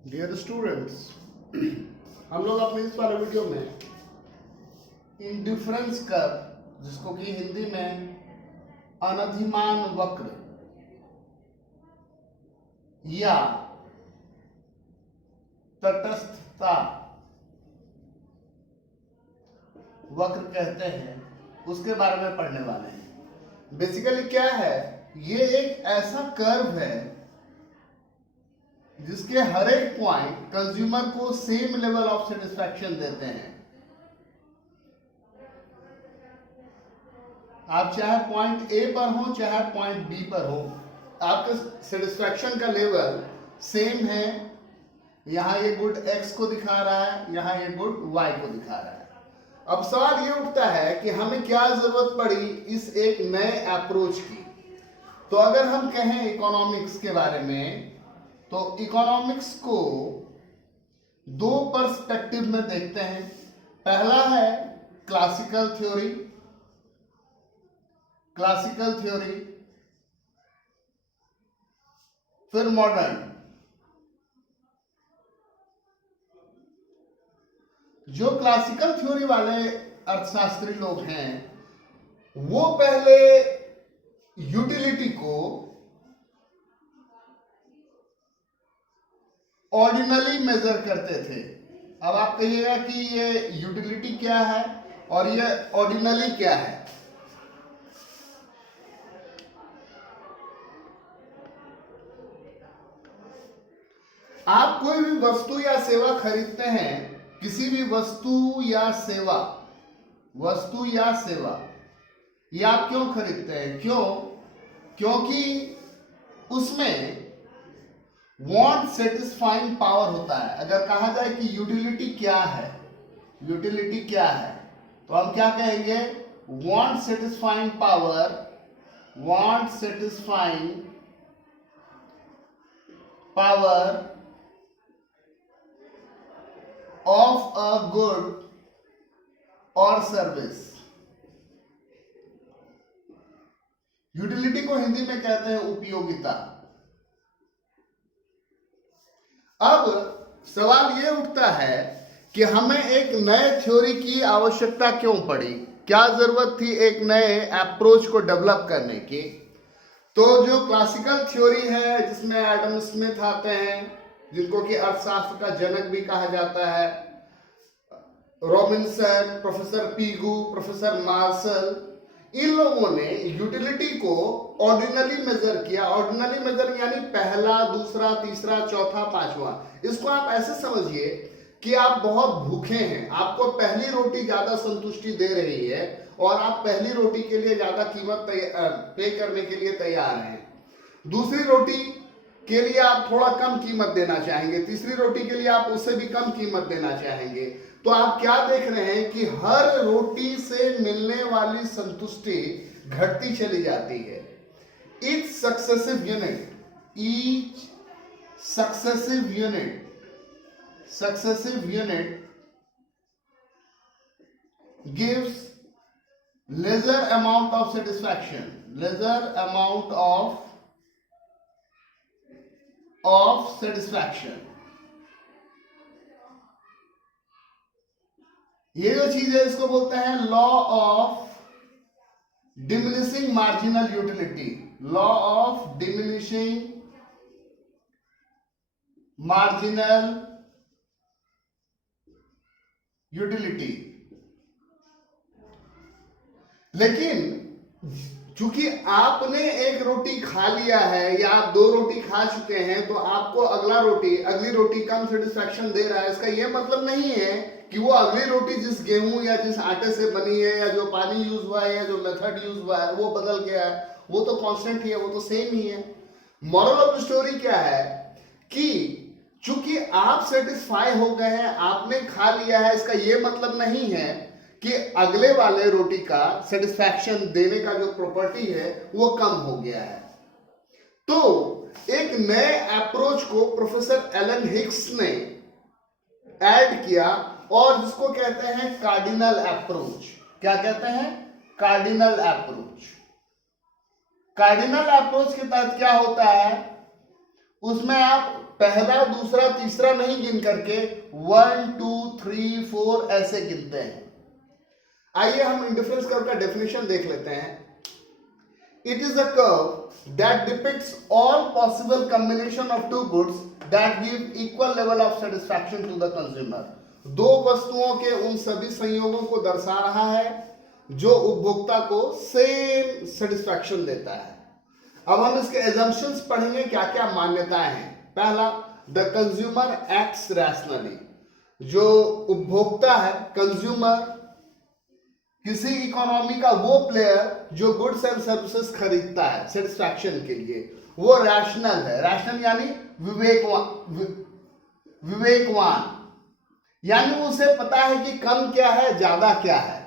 Dear students, हम लोग अपने इस वाले वीडियो में इंडिफरेंस कर्व, जिसको कि हिंदी में अनधिमान वक्र या तटस्थता वक्र कहते हैं, उसके बारे में पढ़ने वाले हैं। बेसिकली क्या है, ये एक ऐसा कर्व है जिसके हर एक पॉइंट कंज्यूमर को सेम लेवल ऑफ सेटिस्फैक्शन देते हैं। आप चाहे पॉइंट ए पर हो चाहे पॉइंट बी पर हो, आपके सेटिस्फैक्शन का लेवल सेम है। यहां ये गुड एक्स को दिखा रहा है, यहां ये गुड वाई को दिखा रहा है। अब सवाल ये उठता है कि हमें क्या जरूरत पड़ी इस एक नए अप्रोच की। तो अगर हम कहें इकोनॉमिक्स के बारे में, तो इकोनॉमिक्स को दो पर्सपेक्टिव में देखते हैं। पहला है क्लासिकल थ्योरी, फिर मॉडर्न। जो क्लासिकल थ्योरी वाले अर्थशास्त्री लोग हैं, वो पहले यूटिलिटी को ऑर्डिनली मेजर करते थे। अब आप कहिएगा कि ये यूटिलिटी क्या है और ये ऑर्डिनली क्या है। आप कोई भी वस्तु या सेवा खरीदते हैं, किसी भी वस्तु या सेवा ये आप क्यों खरीदते हैं? क्योंकि उसमें वांट सेटिस्फाइंग पावर होता है। अगर कहा जाए कि यूटिलिटी क्या है, तो हम क्या कहेंगे? Want satisfying power of a good और सर्विस। यूटिलिटी को हिंदी में कहते हैं उपयोगिता। अब सवाल यह उठता है कि हमें एक नए थ्योरी की आवश्यकता क्यों पड़ी, क्या जरूरत थी एक नए अप्रोच को डेवलप करने की। तो जो क्लासिकल थ्योरी है, जिसमें एडम स्मिथ आते हैं, जिनको कि अर्थशास्त्र का जनक भी कहा जाता है, Robinson, professor Pigou, professor Marshall, इन लोगों ने यूटिलिटी को ऑर्डिनली मेजर किया। ऑर्डिनली मेजर यानी पहला, दूसरा, तीसरा, चौथा, पांचवा। इसको आप ऐसे समझिए कि आप बहुत भूखे हैं, आपको पहली रोटी ज्यादा संतुष्टि दे रही है और आप पहली रोटी के लिए ज्यादा कीमत पे करने के लिए तैयार हैं। दूसरी रोटी के लिए आप थोड़ा कम कीमत देना चाहेंगे, तीसरी रोटी के लिए आप उससे भी कम कीमत देना चाहेंगे। तो आप क्या देख रहे हैं कि हर रोटी से मिलने वाली संतुष्टि घटती चली जाती है। Each successive unit gives lesser amount of satisfaction, ये जो चीज है, इसको बोलते हैं law of diminishing marginal utility. लेकिन चूंकि आपने एक रोटी खा लिया है या आप दो रोटी खा चुके हैं, तो आपको अगली रोटी कम सेटिस्फैक्शन दे रहा है। इसका यह मतलब नहीं है कि वो अगली रोटी जिस गेहूं या जिस आटे से बनी है, या जो पानी यूज हुआ है, या जो मेथड यूज हुआ है, वो बदल गया है। वो तो कांस्टेंट ही है, वो तो सेम ही है। मॉरल ऑफ द स्टोरी क्या है कि चूंकि आप सेटिस्फाई हो गए हैं, आपने खा लिया है, इसका यह मतलब नहीं है कि अगले वाले रोटी का सेटिस्फैक्शन देने का जो प्रॉपर्टी है वो कम हो गया है। तो एक नए अप्रोच को प्रोफेसर एलन हिक्स ने ऐड किया, और जिसको कहते हैं कार्डिनल अप्रोच। क्या कहते हैं? कार्डिनल अप्रोच के तहत क्या होता है, उसमें आप पहला दूसरा तीसरा नहीं गिन करके 1 2 3 4 ऐसे गिनते हैं। आइए हम इंडिफरेंस कर्व का डेफिनेशन देख लेते हैं। It is a curve that depicts all possible combination of two goods that give equal level of satisfaction to the consumer. दो वस्तुओं के उन सभी संयोगों को दर्शा रहा है जो उपभोक्ता को सेम सेटिस्फैक्शन देता है। अब हम इसके एजम्पशंस पढ़ेंगे, क्या क्या मान्यताएं हैं। पहला, द कंज्यूमर एक्ट्स रैशनली। जो उपभोक्ता है, कंज्यूमर, किसी इकोनॉमी का वो प्लेयर जो गुड्स एंड सर्विसेज खरीदता है सेटिस्फैक्शन के लिए, वो रैशनल है। रैशनल यानी विवेकवान, यानी उसे पता है कि कम क्या है ज्यादा क्या है,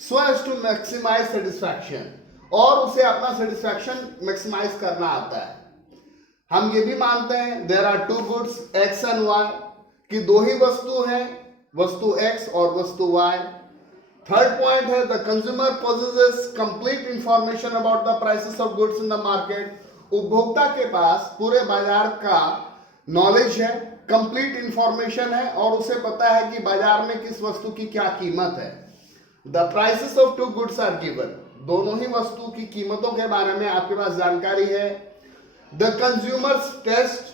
so as to maximise satisfaction, और उसे अपना सेटिस्फैक्शन मैक्सिमाइज करना आता है। हम ये भी मानते हैं there are two goods X and Y, कि दो ही वस्तु हैं, वस्तु एक्स और वस्तु वाई। थर्ड पॉइंट है the consumer possesses complete information about the prices of goods in the market. उपभोक्ता के पास पूरे बाजार का नॉलेज है, कंप्लीट इंफॉर्मेशन है, और उसे पता है कि बाजार में किस वस्तु की क्या कीमत है। The prices of two goods are given, दोनों ही वस्तु की कीमतों के बारे में आपके पास जानकारी है। The consumer's taste,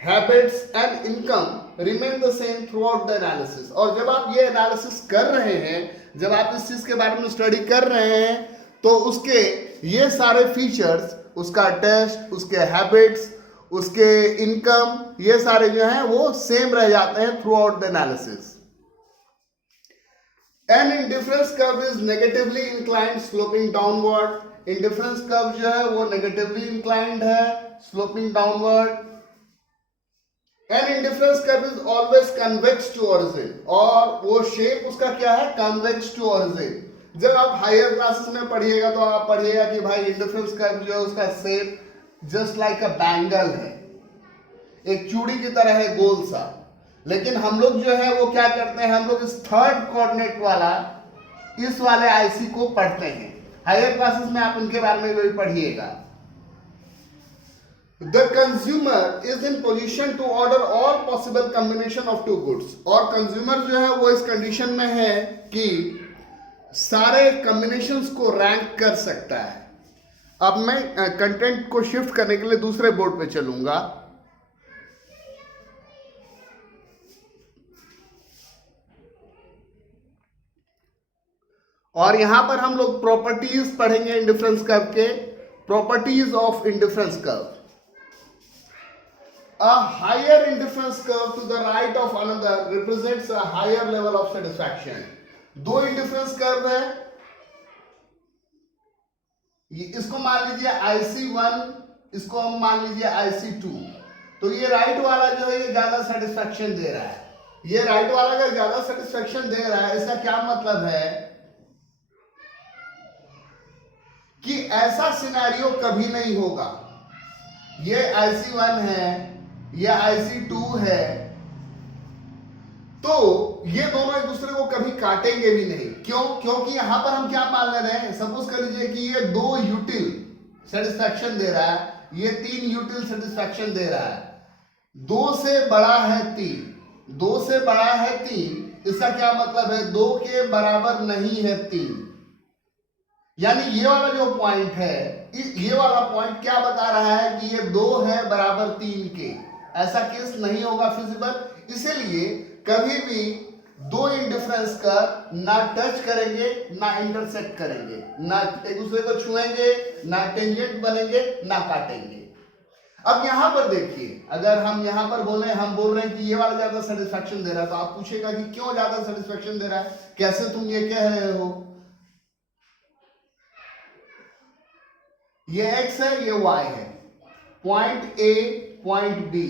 habits and income remain the same throughout the analysis. और जब आप ये एनालिसिस कर रहे हैं, जब आप इस चीज के बारे में स्टडी कर रहे हैं, तो उसके ये सारे फीचर्स, उसका टेस्ट, उसके हैबिट्स, उसके इनकम, ये सारे जो हैं वो सेम रह जाते हैं throughout the analysis. An indifference curve is negatively inclined sloping downward. Indifference curve जो है वो नेगेटिवली इंक्लाइंड है, sloping downward. An indifference curve is always convex to origin, और वो शेप उसका क्या है, कन्वेक्स टू ओरिजिन। जब आप हायर क्लासेस में पढ़िएगा तो आप पढ़िएगा कि भाई इंडिफरेंस कर्व जो है उसका शेप जस्ट लाइक अ बैंगल है, एक चूड़ी की तरह है, गोल सा। लेकिन हम लोग जो है वो क्या करते हैं, हम लोग इस थर्ड कोऑर्डिनेट वाला, इस वाले आईसी को पढ़ते हैं। हायर क्लासेस में आप उनके बारे में भी पढ़िएगा। The consumer is in position to order all possible combination of two goods, और कंज्यूमर जो है वो इस कंडीशन में है कि सारे कॉम्बिनेशंस को रैंक कर सकता है। अब मैं कंटेंट को शिफ्ट करने के लिए दूसरे बोर्ड पे चलूंगा। और यहां पर हम लोग प्रॉपर्टीज पढ़ेंगे इंडिफरेंस कर्व के, properties of indifference curve. A higher indifference curve to the right of another represents a higher level of satisfaction. दो इंडिफरेंस कर्व है, इसको मान लीजिए IC1, इसको हम मान लीजिए IC2। तो ये राइट वाला जो है ये ज्यादा सेटिस्फैक्शन दे रहा है, ये राइट वाला का ज्यादा सेटिस्फैक्शन दे रहा है। इसका क्या मतलब है कि ऐसा सिनेरियो कभी नहीं होगा, ये IC1 है, ये IC2 है, तो ये दोनों एक दूसरे को कभी काटेंगे भी नहीं। क्यों? क्योंकि यहां पर हम क्या मान ले रहे हैं, सपोज कर लीजिए कि ये 2 यूटिल सेटिस्फैक्शन दे रहा है, ये 3 यूटिल सेटिस्फैक्शन दे रहा है। 2 से बड़ा है 3, 2 से बड़ा है 3, इसका क्या मतलब है, 2 के बराबर नहीं है 3। यानी ये वाला जो पॉइंट है, ये वाला पॉइंट क्या बता रहा है कि ये 2 है बराबर 3 के। ऐसा केस नहीं होगा फिजिबल। इसीलिए कभी भी दो इंडिफरेंस का ना टच करेंगे ना इंटरसेक्ट करेंगे, ना एक दूसरे को छुएंगे, ना टेंजेंट बनेंगे, ना काटेंगे। अब यहां पर देखिए, अगर हम यहां पर बोले, हम बोल रहे हैं कि ये वाला ज्यादा सेटिस्फैक्शन दे रहा है, तो आप पूछेगा कि क्यों ज्यादा सेटिस्फैक्शन दे रहा है, कैसे तुम ये कह रहे हो। ये x है, ये y है, point A, point B।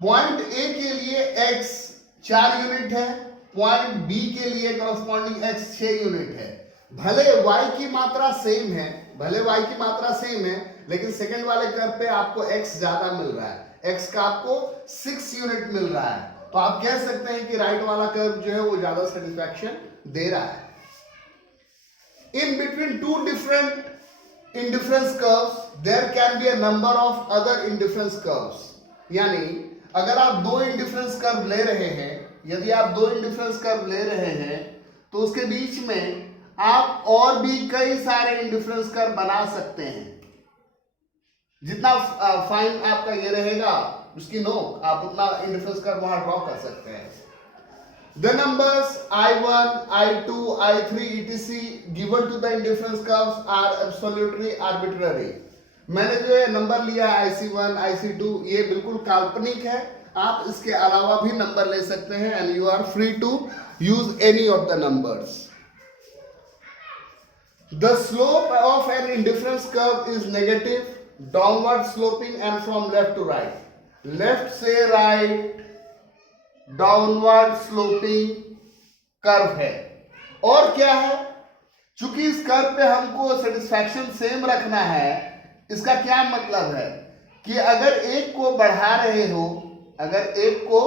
Point A के लिए x 4 यूनिट है, पॉइंट B के लिए कॉरस्पॉन्डिंग x 6 यूनिट है। भले y की मात्रा सेम है, भले y की मात्रा सेम है, लेकिन सेकंड वाले कर्व पे आपको x ज्यादा मिल रहा है, x का आपको 6 यूनिट मिल रहा है। तो आप कह सकते हैं कि राइट वाला कर्व जो है वो ज्यादा सेटिस्फैक्शन दे रहा है। In between two different indifference curves, there can be a number of other indifference curves. यानी अगर आप दो इंडिफरेंस कर्व ले रहे हैं, यदि आप दो इंडिफरेंस कर्व ले रहे हैं तो उसके बीच में आप और भी कई सारे इंडिफरेंस कर्व बना सकते हैं। जितना फाइन आपका ये रहेगा उसकी नोक, आप उतना इंडिफरेंस कर्व वहां ड्रॉ कर सकते हैं। The numbers I1, I2, I3 etc given to the indifference curves are absolutely arbitrary। मैंने जो ये नंबर लिया है IC1, IC2, ये बिल्कुल काल्पनिक है। आप इसके अलावा भी नंबर ले सकते हैं and you are free to use any of the numbers। The slope of an indifference curve is negative, downward sloping and from left to right। Left से राइट डाउनवर्ड स्लोपिंग कर्व है। और क्या है, चूंकि इस कर्व पे हमको satisfaction same रखना है, इसका क्या मतलब है कि अगर एक को बढ़ा रहे हो, अगर एक को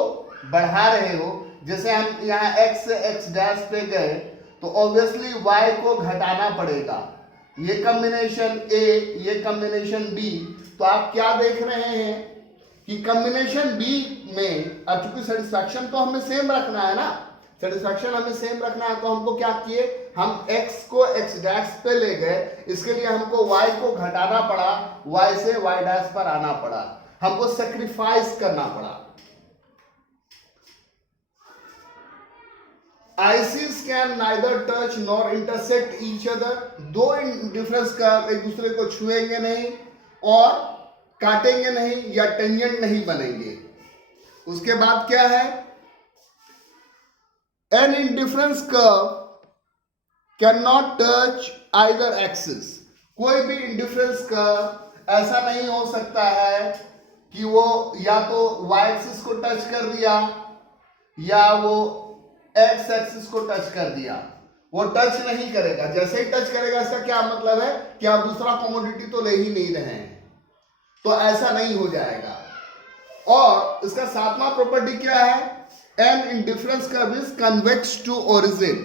बढ़ा रहे हो, जैसे हम यहाँ x से x डैश पे गए तो ऑब्वियसली y को घटाना पड़ेगा। ये कॉम्बिनेशन A, ये कॉम्बिनेशन B, तो आप क्या देख रहे हैं कि कॉम्बिनेशन बी में अब चूंकि सेटिस्फैक्शन तो हमें सेम रखना है ना, सेटिस्फैक्शन हमें सेम रखना है, तो हमको क्या किए, हम x को x डैश पे ले गए, इसके लिए हमको y को घटाना पड़ा, y से y डैश पर आना पड़ा, हमको सेक्रीफाइस करना पड़ा। ICs can neither touch nor intersect each other। दो इंडिफरेंस कर्व एक दूसरे को छुएंगे नहीं और काटेंगे नहीं या टेंजेंट नहीं बनेंगे। उसके बाद क्या है, an indifference curve can not touch either axis. कोई भी इंडिफरेंस कर्व ऐसा नहीं हो सकता है कि वो या तो y एक्सिस को टच कर दिया या वो x एक्सिस को टच कर दिया, वो टच नहीं करेगा। जैसे ही टच करेगा इसका क्या मतलब है कि आप दूसरा कमोडिटी तो ले ही नहीं रहे हैं, तो ऐसा नहीं हो जाएगा। और इसका सातवां प्रॉपर्टी क्या है, an indifference curve is convex to origin.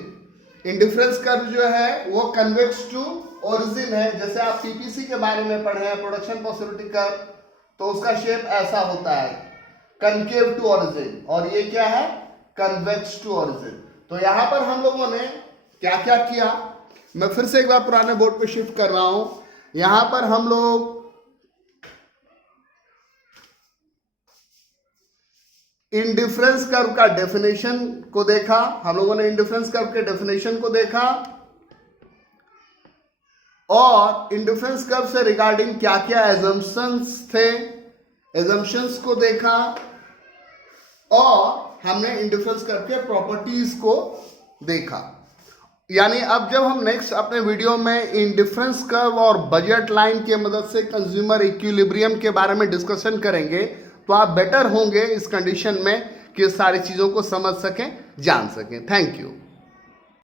Indifference curve जो है वो कन्वेक्स टू ओरिजिन है। जैसे आप पीपीसी के बारे में पढ़े हैं, प्रोडक्शन पॉसिबिलिटी कर्व, तो उसका शेप ऐसा होता है, कनकेव टू ओरिजिन, और ये क्या है, कन्वेक्स टू ओरिजिन। तो यहां पर हम लोगों ने क्या क्या किया, मैं फिर से एक बार पुराने बोर्ड पे शिफ्ट कर रहा हूं। यहां पर हम लोग इंडिफरेंस कर्व का डेफिनेशन को देखा, हम लोगों ने इंडिफरेंस कर्व के डेफिनेशन को देखा और इंडिफरेंस कर्व से रिगार्डिंग क्या क्या एजम्पशंस थे, एजम्पशंस को देखा, और हमने इंडिफरेंस कर्व के प्रॉपर्टीज को देखा। यानी अब जब हम नेक्स्ट अपने वीडियो में इंडिफरेंस कर्व और बजट लाइन की मदद से कंज्यूमर इक्विलिब्रियम के बारे में डिस्कशन करेंगे तो आप बेटर होंगे इस कंडीशन में कि सारी चीज़ों को समझ सकें, जान सकें। Thank you.